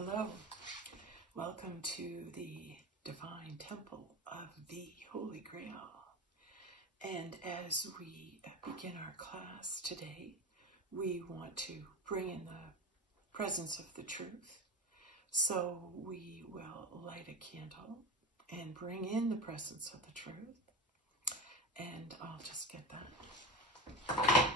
Hello, welcome to the Divine Temple of the Holy Grail. And as we begin our class today, we want to bring in the presence of the truth. So we will light a candle and bring in the presence of the truth. And I'll just get that.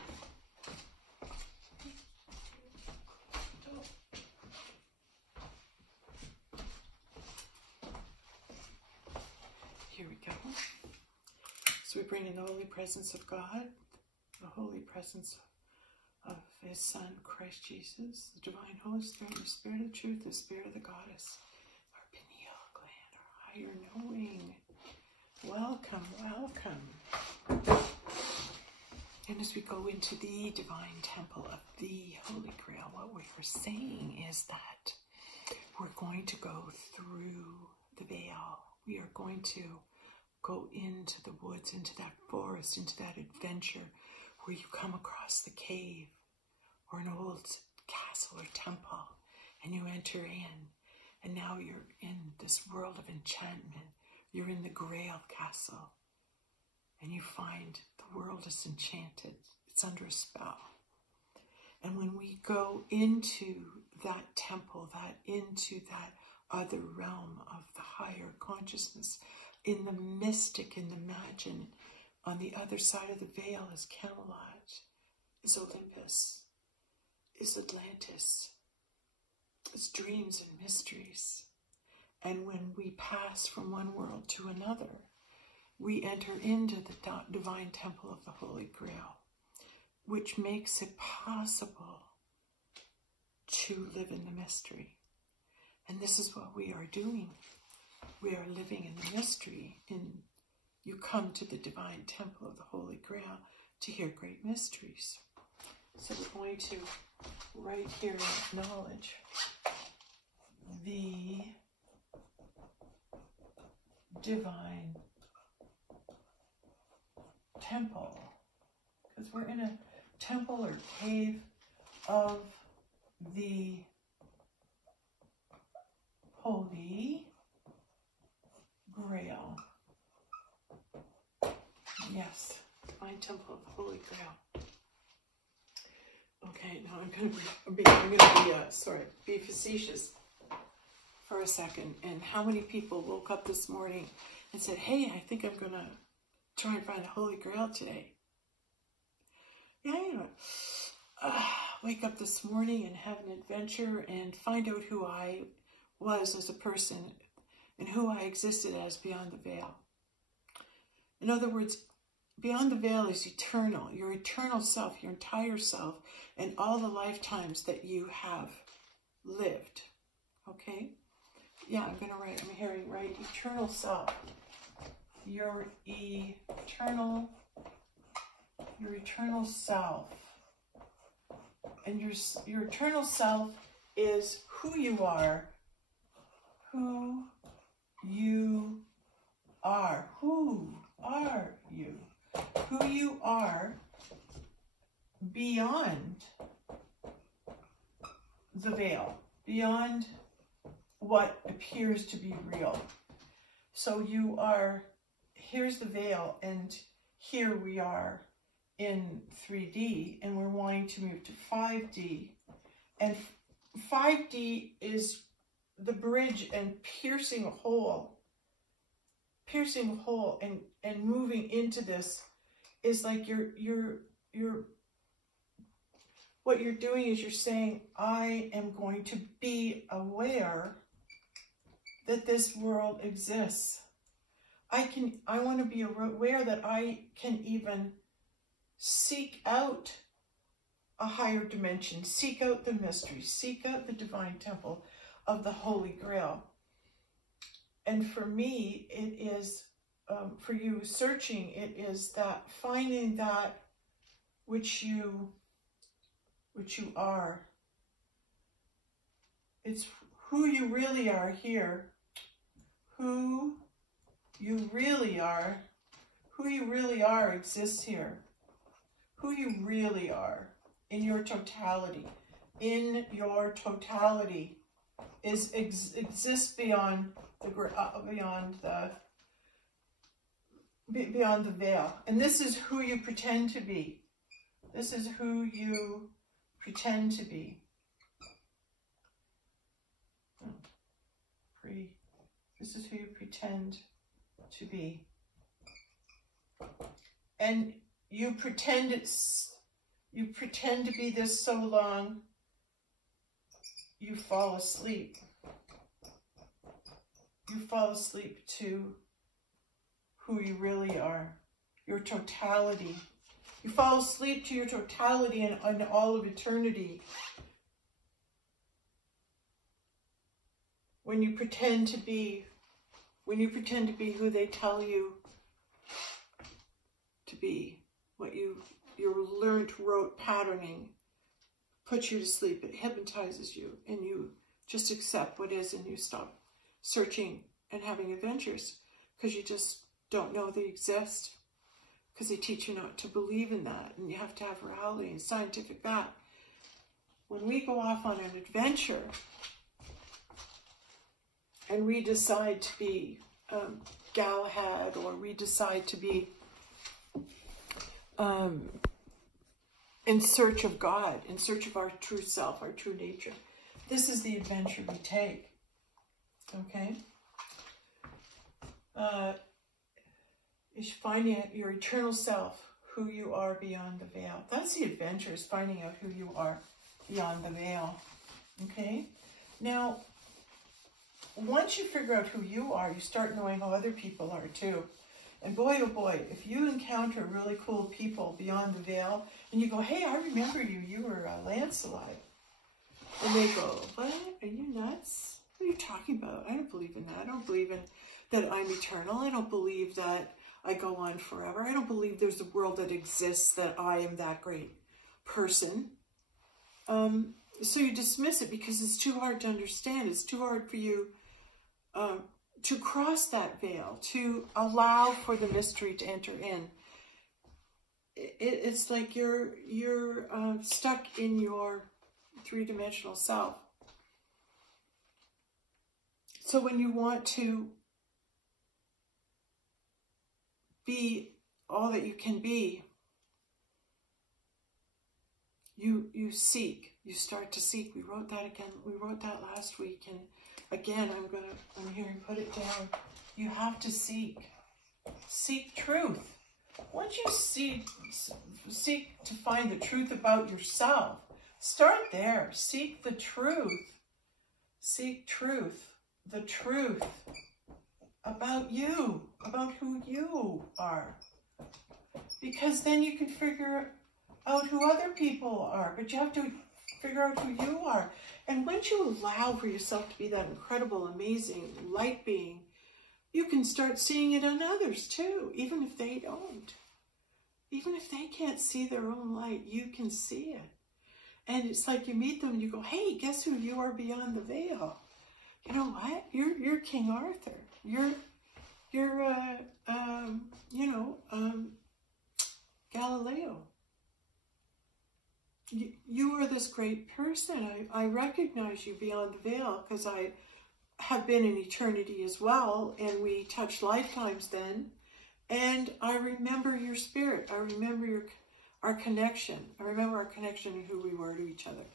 Here we go. So we bring in the holy presence of God, the holy presence of His Son, Christ Jesus, the divine Holy Spirit, the Spirit of truth, the Spirit of the Goddess, our pineal gland, our higher knowing. Welcome, welcome. And as we go into the divine temple of the Holy Grail, what we are saying is that we're going to go through the veil. We are going to go into the woods, into that forest, into that adventure where you come across the cave or an old castle or temple and you enter in. And now you're in this world of enchantment. You're in the Grail castle and you find the world is enchanted. It's under a spell. And when we go into that temple, into that other realm of the higher consciousness, in the mystic, in the imagine, on the other side of the veil is Camelot, is Olympus, is Atlantis, is dreams and mysteries. And when we pass from one world to another, we enter into the divine temple of the Holy Grail, which makes it possible to live in the mystery. And this is what we are doing. We are living in the mystery. You come to the divine temple of the Holy Grail to hear great mysteries. So we're going to right here acknowledge the divine temple, because we're in a temple or cave of the Holy Grail. Yes, divine temple of the Holy Grail. Okay, now I'm going to be facetious for a second. And how many people woke up this morning and said, "Hey, I think I'm going to try and find the Holy Grail today"? Yeah, you know, wake up this morning and have an adventure and find out who I was as a person and who I existed as beyond the veil. In other words, beyond the veil is eternal, your eternal self, your entire self, and all the lifetimes that you have lived. Okay? Yeah, I'm hearing right, eternal self. Your eternal self. And your eternal self is who you are. Who you are. Who are you? Who you are beyond the veil, beyond what appears to be real. So you are, here's the veil, and here we are in 3D, and we're wanting to move to 5D. And 5D is the bridge and piercing a hole and moving into this is like what you're doing is you're saying, I am going to be aware that this world exists. I want to be aware that I can even seek out a higher dimension, seek out the mystery, seek out the divine temple of the Holy Grail. And for me, it is, for you searching, it is that finding that which you are. It's who you really are here. Who you really are. Who you really are exists here. Who you really are in your totality. In your totality. exists beyond the veil. And this is who you pretend to be. This is who you pretend to be. This is who you pretend to be. And you pretend to be this so long, you fall asleep. You fall asleep to who you really are, your totality. You fall asleep to your totality and all of eternity. When you pretend to be who they tell you to be, what your learned rote patterning puts you to sleep. It hypnotizes you, and you just accept what is, and you stop searching and having adventures because you just don't know they exist, because they teach you not to believe in that, and you have to have reality and scientific that. When we go off on an adventure and we decide to be Galahad, or we decide to be in search of God, in search of our true self, our true nature, this is the adventure we take. Okay? Is finding out your eternal self, who you are beyond the veil. That's the adventure, is finding out who you are beyond the veil. Okay? Now, once you figure out who you are, you start knowing how other people are too. And boy, oh boy, if you encounter really cool people beyond the veil, and you go, hey, I remember you, you were Lancelot. And they go, what? Are you nuts? What are you talking about? I don't believe in that. I don't believe in that I'm eternal. I don't believe that I go on forever. I don't believe there's a world that exists that I am that great person. So you dismiss it because it's too hard to understand. It's too hard for you to cross that veil, to allow for the mystery to enter in. It's like you're stuck in your three-dimensional self. So when you want to be all that you can be, you seek. You start to seek. We wrote that again. We wrote that last week, and again, I'm here and put it down. You have to seek. Seek truth. Once you seek to find the truth about yourself, start there. Seek the truth. Seek truth. The truth about you, about who you are. Because then you can figure out who other people are, but you have to figure out who you are. And once you allow for yourself to be that incredible, amazing light being, you can start seeing it in others too, even if they don't. Even if they can't see their own light, you can see it. And it's like you meet them and you go, hey, guess who you are beyond the veil? You know what? You're King Arthur. You're Galileo. You are this great person. I recognize you beyond the veil because I have been in eternity as well, and we touched lifetimes then. And I remember your spirit. I remember our connection. I remember our connection and who we were to each other.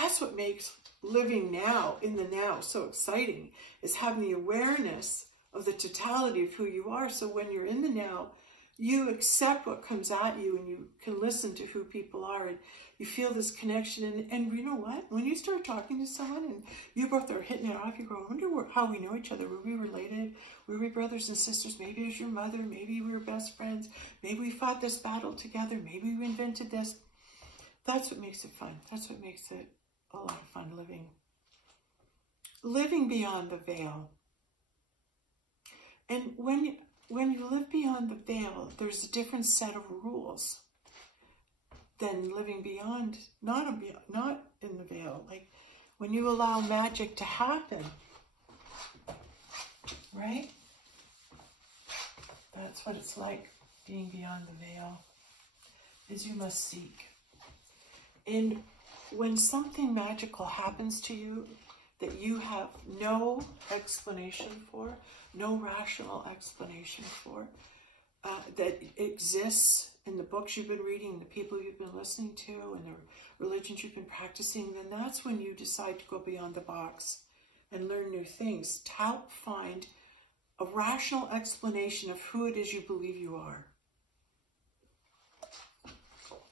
That's what makes living now, in the now, so exciting, is having the awareness of the totality of who you are. So when you're in the now, you accept what comes at you, and you can listen to who people are, and you feel this connection. And you know what? When you start talking to someone and you both are hitting it off, you go, I wonder how we know each other. Were we related? Were we brothers and sisters? Maybe it was your mother. Maybe we were best friends. Maybe we fought this battle together. Maybe we invented this. That's what makes it fun. That's what makes it a lot of fun living. Living beyond the veil. And when you live beyond the veil, there's a different set of rules than living beyond, not in the veil. Like when you allow magic to happen, right? That's what it's like, being beyond the veil, is you must seek. And when something magical happens to you, that you have no explanation for, no rational explanation for, that exists in the books you've been reading, the people you've been listening to, and the religions you've been practicing, then that's when you decide to go beyond the box and learn new things to help find a rational explanation of who it is you believe you are.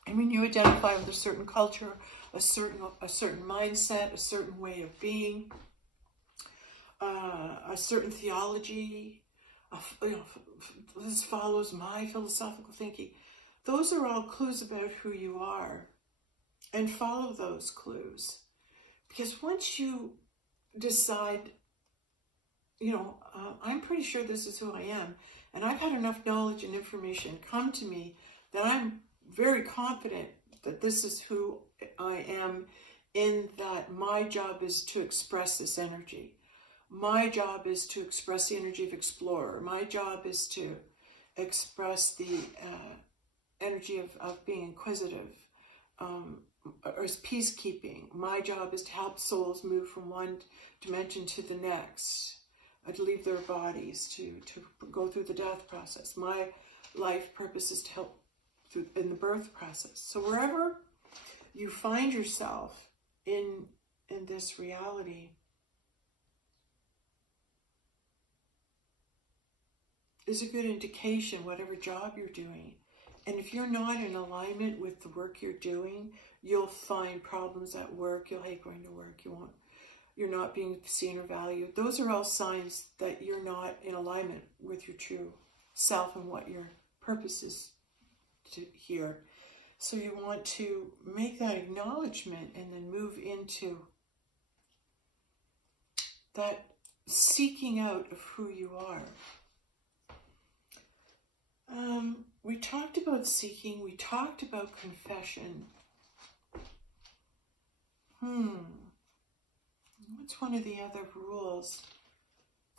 And when you identify with a certain culture, a certain mindset, a certain way of being, a certain theology, this follows my philosophical thinking, those are all clues about who you are. And follow those clues. Because once you decide, I'm pretty sure this is who I am, and I've had enough knowledge and information come to me that I'm very confident that this is who I am, in that my job is to express this energy. My job is to express the energy of explorer. My job is to express the energy of being inquisitive, or as peacekeeping. My job is to help souls move from one dimension to the next, to leave their bodies, to go through the death process. My life purpose is to help in the birth process. So wherever you find yourself in this reality is a good indication, whatever job you're doing. And if you're not in alignment with the work you're doing, you'll find problems at work. You'll hate going to work. You're not being seen or valued. Those are all signs that you're not in alignment with your true self and what your purpose is to here. So you want to make that acknowledgement and then move into that seeking out of who you are. We talked about seeking. We talked about confession. What's one of the other rules?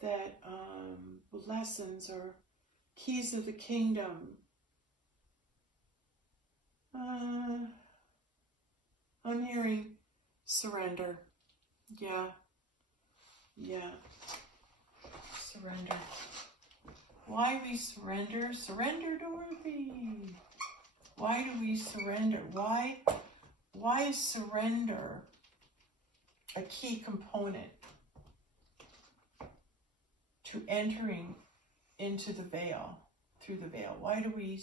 That lessons or keys of the kingdom. I'm hearing surrender. Yeah. Surrender. Why we surrender? Surrender, Dorothy. Why do we surrender? Why is surrender a key component to entering into the veil, through the veil? Why do we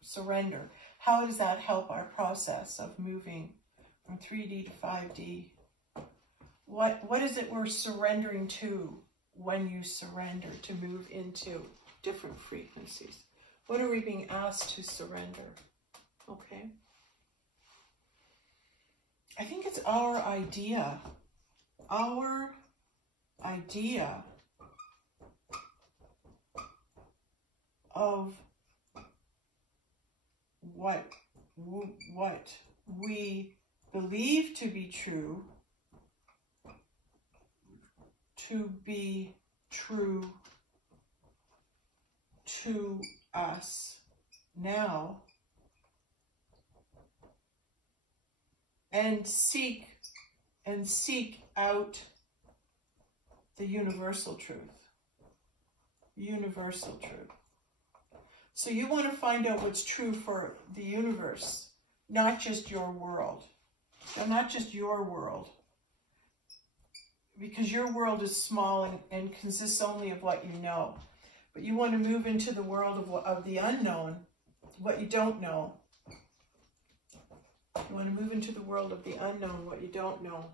surrender? How does that help our process of moving from 3D to 5D? What is it we're surrendering to when you surrender to move into different frequencies? What are we being asked to surrender? Okay. I think it's our idea of what we believe to be true to us now, and seek out the universal truth. Universal truth. So you want to find out what's true for the universe, not just your world. No, not just your world. Because your world is small and consists only of what you know. But you want to move into the world of the unknown, what you don't know. You want to move into the world of the unknown, what you don't know.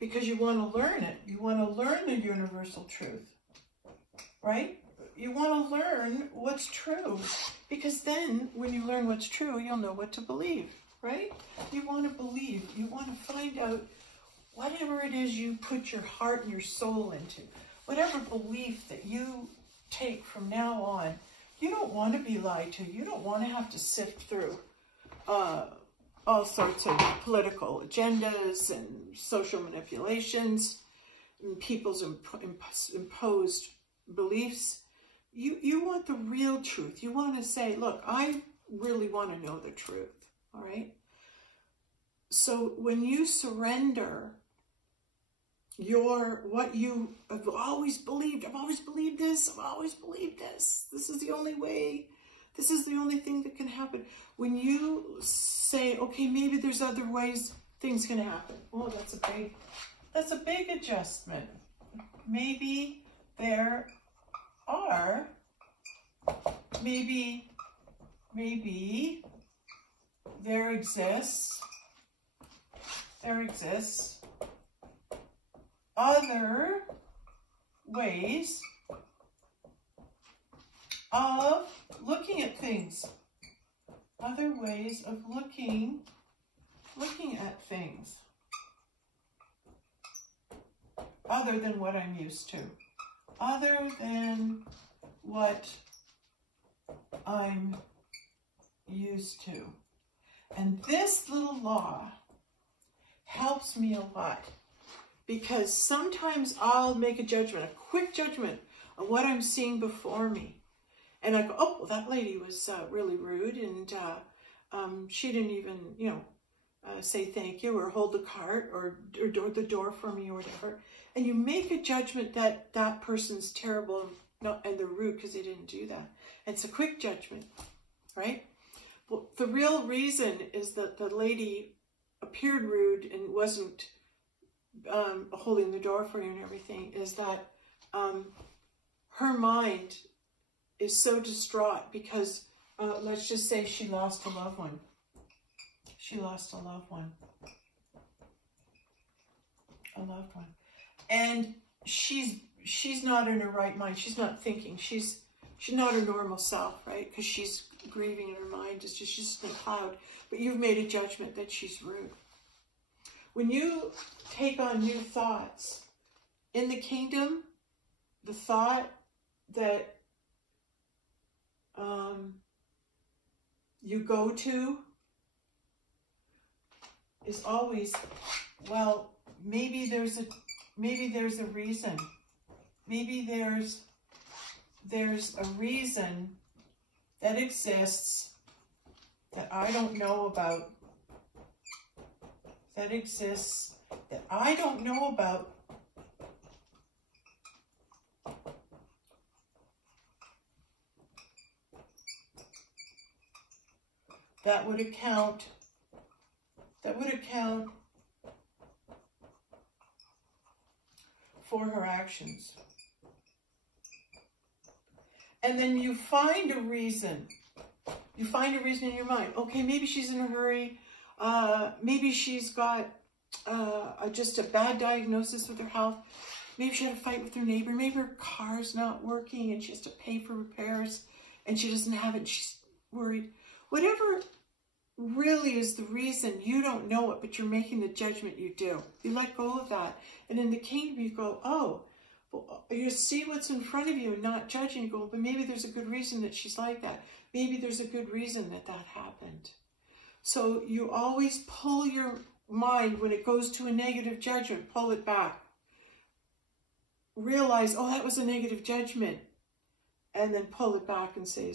Because you want to learn it. You want to learn the universal truth. Right? You want to learn what's true. Because then, when you learn what's true, you'll know what to believe. Right? You want to believe. You want to find out whatever it is you put your heart and your soul into. Whatever belief that you take from now on, you don't want to be lied to. You don't want to have to sift through all sorts of political agendas and social manipulations and people's imposed beliefs. You want the real truth. You want to say, look, I really want to know the truth, all right? So when you surrender what you have always believed. I've always believed this. I've always believed this. This is the only way. This is the only thing that can happen. When you say, okay, maybe there's other ways things can happen. Oh, that's a big adjustment. Maybe there are, maybe there exists other ways of looking at things. Other ways of looking at things. Other than what I'm used to. Other than what I'm used to. And this little law helps me a lot, because sometimes I'll make a judgment, a quick judgment on what I'm seeing before me. And I go, oh, well, that lady was really rude, and she didn't even, say thank you or hold the cart or the door for me or whatever. And you make a judgment that that person's terrible and they're rude because they didn't do that. And it's a quick judgment, right? Well, the real reason is that the lady appeared rude and wasn't holding the door for you and everything, is that her mind is so distraught because, let's just say she lost a loved one. She lost a loved one. A loved one. And she's not in her right mind. She's not thinking. She's not her normal self, right? Because she's grieving in her mind. It's just in a cloud. But you've made a judgment that she's rude. When you take on new thoughts, in the kingdom, the thought that you go to is always, well, maybe there's a reason. Maybe there's a reason that exists that I don't know about. That exists that I don't know about. That would account for her actions. And then you find a reason. You find a reason in your mind. Okay, maybe she's in a hurry. Maybe she's got just a bad diagnosis with her health. Maybe she had a fight with her neighbor. Maybe her car's not working and she has to pay for repairs and she doesn't have it and she's worried. Whatever really is the reason, you don't know it, but you're making the judgment you do. You let go of that. And in the kingdom, you go, oh, well, you see what's in front of you and not judging. You go, but maybe there's a good reason that she's like that. Maybe there's a good reason that that happened. So you always pull your mind, when it goes to a negative judgment, pull it back. Realize, oh, that was a negative judgment. And then pull it back and say,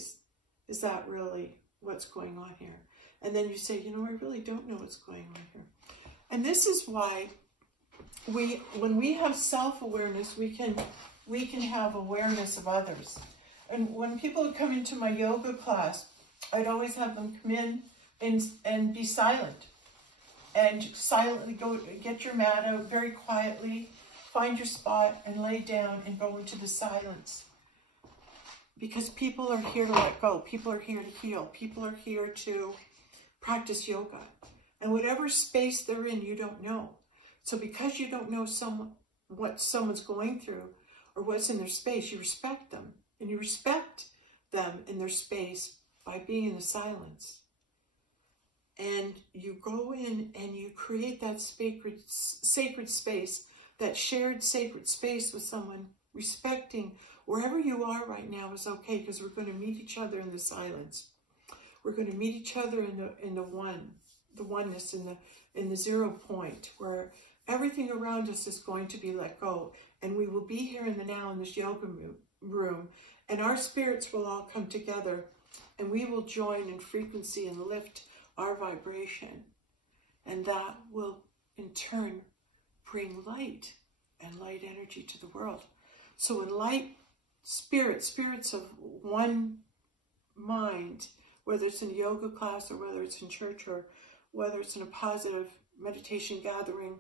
is that really what's going on here? And then you say, you know, I really don't know what's going on here. And this is why when we have self-awareness, we can have awareness of others. And when people would come into my yoga class, I'd always have them come in and be silent. And silently go, get your mat out very quietly, find your spot and lay down and go into the silence. Because people are here to let go. People are here to heal. People are here to practice yoga. And whatever space they're in, you don't know. So because you don't know what someone's going through or what's in their space, you respect them. And you respect them in their space by being in the silence. And you go in and you create that sacred space, that shared sacred space with someone, respecting wherever you are right now is okay, because we're going to meet each other in the silence. We're going to meet each other in the oneness, in the 0 point, where everything around us is going to be let go. And we will be here in the now in this yoga room, and our spirits will all come together, and we will join in frequency and lift our vibration. And that will, in turn, bring light and light energy to the world. So when light spirits of one mind, whether it's in a yoga class or whether it's in church or whether it's in a positive meditation gathering,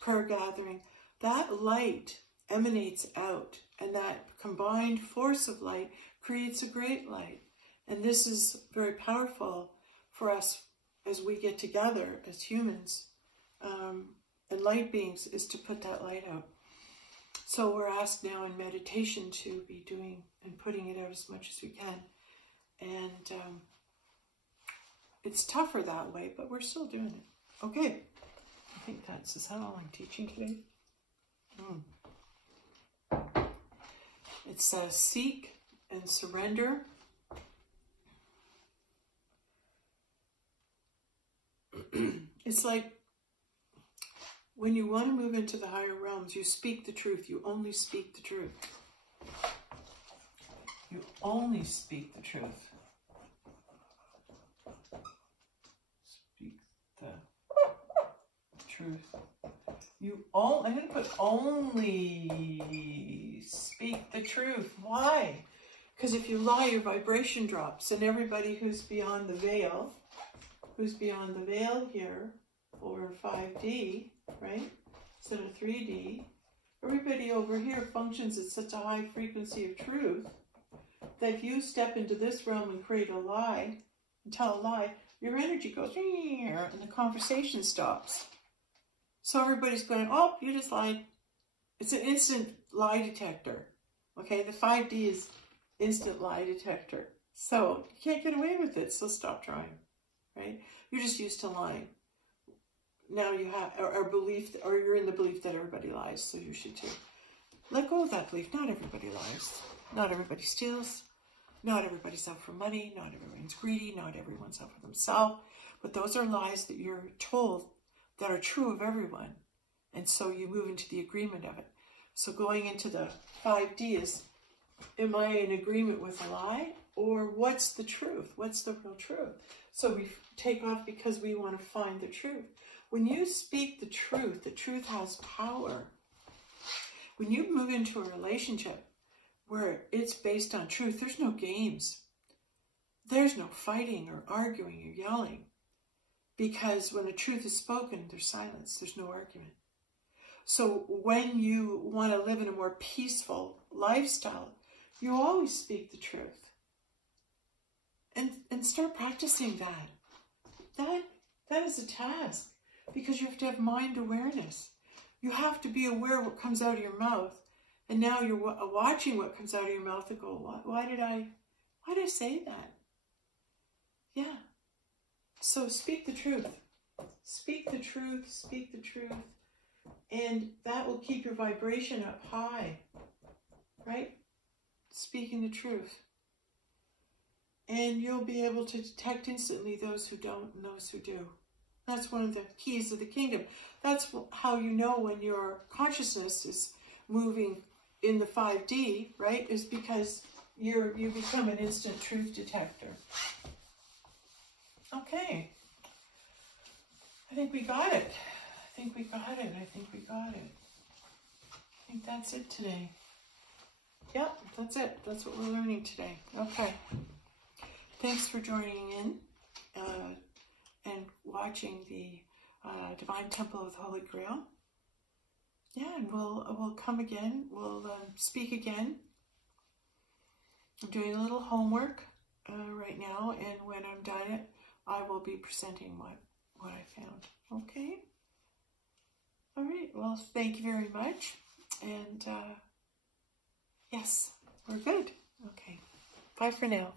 prayer gathering, that light emanates out, and that combined force of light creates a great light. And this is very powerful for us as we get together as humans and light beings, is to put that light out. So we're asked now in meditation to be doing and putting it out as much as we can. And it's tougher that way, but we're still doing it. Okay, I think is that all I'm teaching today? It's seek and surrender. It's like when you want to move into the higher realms, you speak the truth. You only speak the truth. You only speak the truth. Speak the truth. I'm going to put only speak the truth. Why? Because if you lie, your vibration drops. And everybody who's beyond the veil here, or 5D, right, instead of 3D, everybody over here functions at such a high frequency of truth that if you step into this realm and create a lie, and tell a lie, your energy goes, and the conversation stops. So everybody's going, oh, you just lied. It's an instant lie detector. Okay, the 5D is instant lie detector. So you can't get away with it, so stop trying, right? You're just used to lying. Now you have a belief, or you're in the belief that everybody lies, so you should too. Let go of that belief. Not everybody lies. Not everybody steals. Not everybody's out for money. Not everyone's greedy. Not everyone's out for themselves. But those are lies that you're told that are true of everyone. And so you move into the agreement of it. So going into the 5D is, am I in agreement with a lie? Or what's the truth? What's the real truth? So we take off because we want to find the truth. When you speak the truth has power. When you move into a relationship where it's based on truth, there's no games. There's no fighting or arguing or yelling. Because when the truth is spoken, there's silence. There's no argument. So when you want to live in a more peaceful lifestyle, you always speak the truth. And start practicing that. That is a task. Because you have to have mind awareness. You have to be aware of what comes out of your mouth. And now you're watching what comes out of your mouth and go, why did I say that? Yeah. So speak the truth. Speak the truth. Speak the truth. And that will keep your vibration up high. Right? Speaking the truth. And you'll be able to detect instantly those who don't and those who do. That's one of the keys of the kingdom. That's how you know when your consciousness is moving in the 5D, right? Is because you become an instant truth detector. Okay. I think we got it. I think we got it. I think that's it today. Yep, that's it. That's what we're learning today. Okay. Thanks for joining in. And watching the Divine Temple of the Holy Grail. Yeah, and we'll come again. We'll speak again. I'm doing a little homework right now, and when I'm done, I will be presenting what I found. Okay? All right. Well, thank you very much. And yes, we're good. Okay. Bye for now.